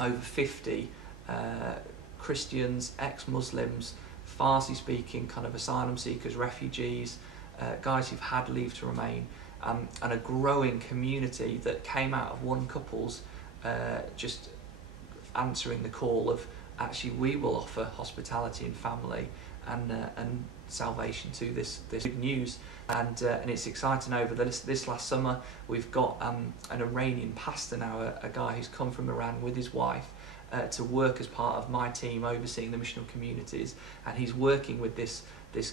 over 50 Christians, ex-Muslims, Farsi-speaking kind of asylum seekers, refugees, guys who've had leave to remain, and a growing community that came out of one couple's just answering the call of, actually we will offer hospitality and family and salvation to this good news. And it's exciting. Over this last summer, we've got an Iranian pastor now, a guy who's come from Iran with his wife to work as part of my team overseeing the missional communities, and he's working with this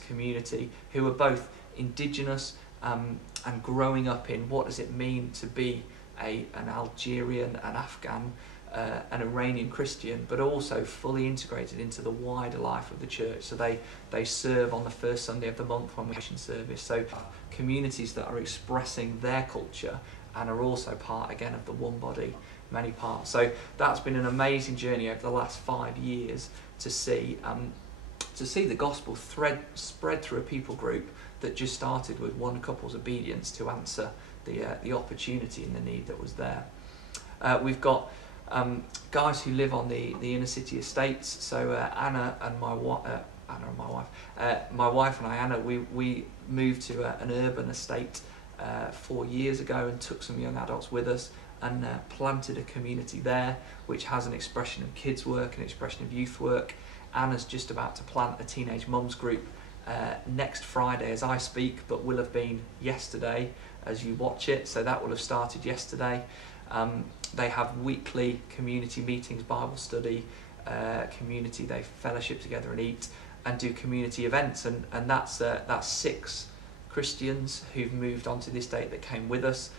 community who are both indigenous and growing up in what does it mean to be an Algerian, an Afghan, an Iranian Christian, but also fully integrated into the wider life of the church. So they serve on the first Sunday of the month when we have service. So communities that are expressing their culture and are also part again of the one body, many parts. So that's been an amazing journey over the last 5 years to see the gospel spread through a people group that just started with one couple's obedience to answer the opportunity and the need that was there. We've got guys who live on the inner city estates. So Anna and my wife, we moved to an urban estate 4 years ago and took some young adults with us and planted a community there, which has an expression of kids work, an expression of youth work. Anna's just about to plant a teenage mums group next Friday as I speak, but will have been yesterday as you watch it, so that will have started yesterday. They have weekly community meetings, Bible study, community, they fellowship together and eat and do community events, and that's 6 Christians who've moved onto the estate that came with us.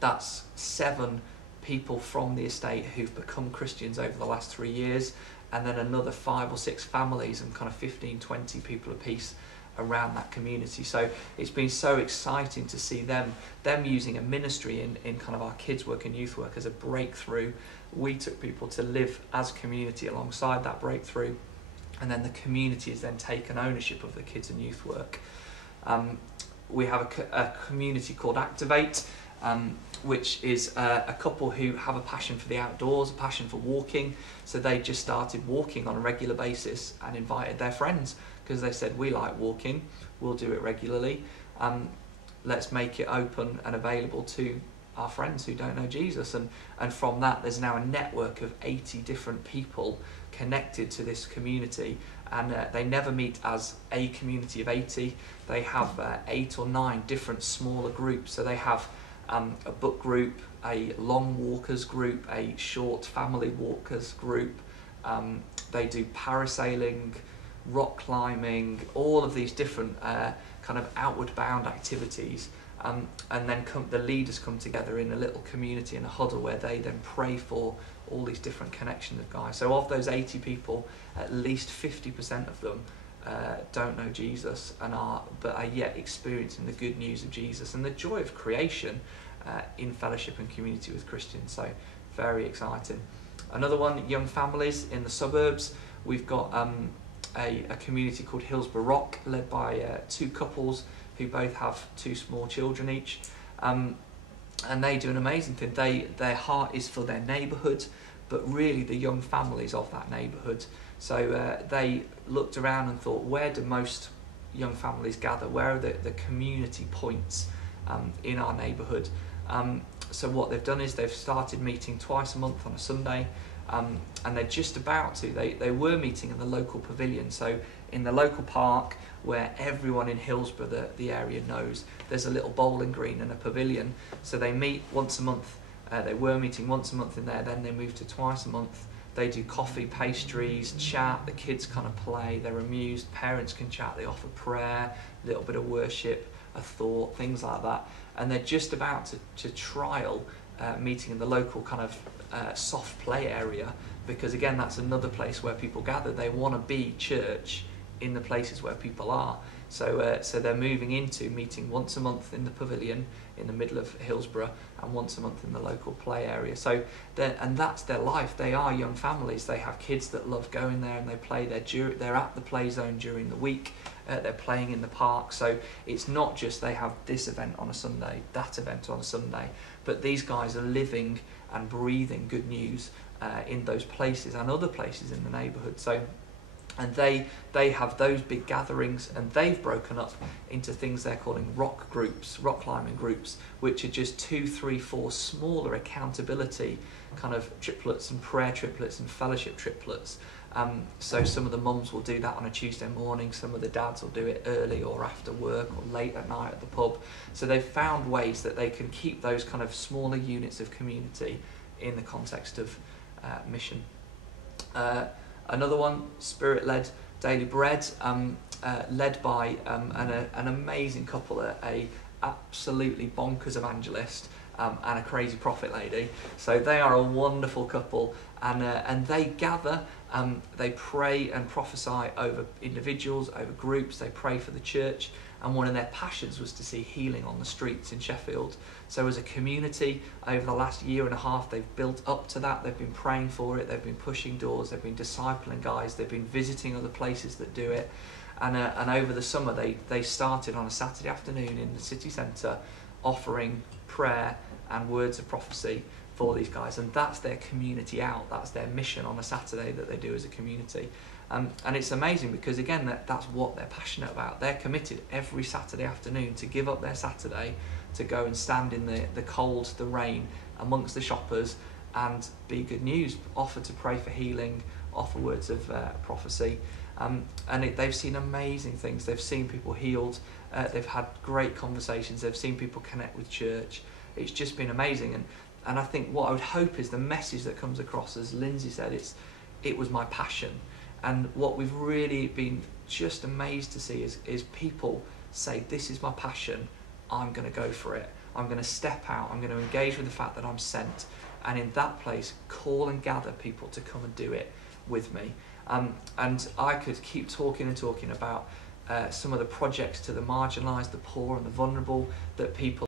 That's 7 people from the estate who've become Christians over the last 3 years, and then another 5 or 6 families and kind of 15, 20 people apiece around that community. So it's been so exciting to see them using a ministry in kind of our kids work and youth work as a breakthrough. We took people to live as community alongside that breakthrough, and then the community has then taken ownership of the kids and youth work. We have a community called Activate, which is a couple who have a passion for the outdoors, a passion for walking. So they just started walking on a regular basis and invited their friends because they said, we like walking, we'll do it regularly. Let's make it open and available to our friends who don't know Jesus. And from that, there's now a network of 80 different people connected to this community. And they never meet as a community of 80. They have 8 or 9 different smaller groups. So they have a book group, a long walkers group, a short family walkers group. They do parasailing, rock climbing, all of these different kind of outward bound activities. And then the leaders come together in a little community in a huddle where they then pray for all these different connections of guys. So of those 80 people, at least 50% of them don't know Jesus and are yet experiencing the good news of Jesus and the joy of creation in fellowship and community with Christians. So very exciting. Another one, young families in the suburbs. We've got a community called Hillsborough Rock, led by 2 couples who both have 2 small children each. And they do an amazing thing. Their heart is for their neighbourhood, but really the young families of that neighbourhood. So they looked around and thought, where do most young families gather? Where are the community points in our neighbourhood? So what they've done is they've started meeting twice a month on a Sunday, and they're just about to. They were meeting in the local pavilion, so in the local park where everyone in Hillsborough, the area knows, there's a little bowling green and a pavilion. So they meet once a month. They were meeting once a month in there, then they moved to twice a month. They do coffee, pastries, chat, the kids kind of play, they're amused, parents can chat, they offer prayer, a little bit of worship, a thought, things like that. And they're just about to trial meeting in the local kind of soft play area, because again, that's another place where people gather. They want to be church in the places where people are. So they're moving into meeting once a month in the pavilion in the middle of Hillsborough and once a month in the local play area. So and that's their life. They are young families. They have kids that love going there and they play there. They're at the play zone during the week. They're playing in the park. So it's not just they have this event on a Sunday, that event on a Sunday, but these guys are living and breathing good news in those places and other places in the neighbourhood. So, and they have those big gatherings, and they've broken up into things they're calling rock groups, rock climbing groups, which are just 2, 3, 4 smaller accountability kind of triplets and prayer triplets and fellowship triplets. So some of the mums will do that on a Tuesday morning, some of the dads will do it early or after work or late at night at the pub. So they've found ways that they can keep those kind of smaller units of community in the context of mission. Another one, Spirit-led Daily Bread, led by an amazing couple, a absolutely bonkers evangelist and a crazy prophet lady. So they are a wonderful couple, and they gather, they pray and prophesy over individuals, over groups, they pray for the church, and one of their passions was to see healing on the streets in Sheffield. So as a community, over the last year and a half, they've built up to that, they've been praying for it, they've been pushing doors, they've been discipling guys, they've been visiting other places that do it, and over the summer they started on a Saturday afternoon in the city centre offering prayer and words of prophecy for these guys, and that's their community out, that's their mission on a Saturday that they do as a community. And it's amazing because, again, that's what they're passionate about. They're committed every Saturday afternoon to give up their Saturday to go and stand in the cold, the rain, amongst the shoppers and be good news, offer to pray for healing, offer words of prophecy. They've seen amazing things. They've seen people healed, they've had great conversations, they've seen people connect with church. It's just been amazing. And I think what I would hope is the message that comes across, as Lindsay said, it was my passion. And what we've really been just amazed to see is people say, this is my passion, I'm going to go for it. I'm going to step out, I'm going to engage with the fact that I'm sent. And in that place, call and gather people to come and do it with me. And I could keep talking and talking about some of the projects to the marginalised, the poor and the vulnerable that people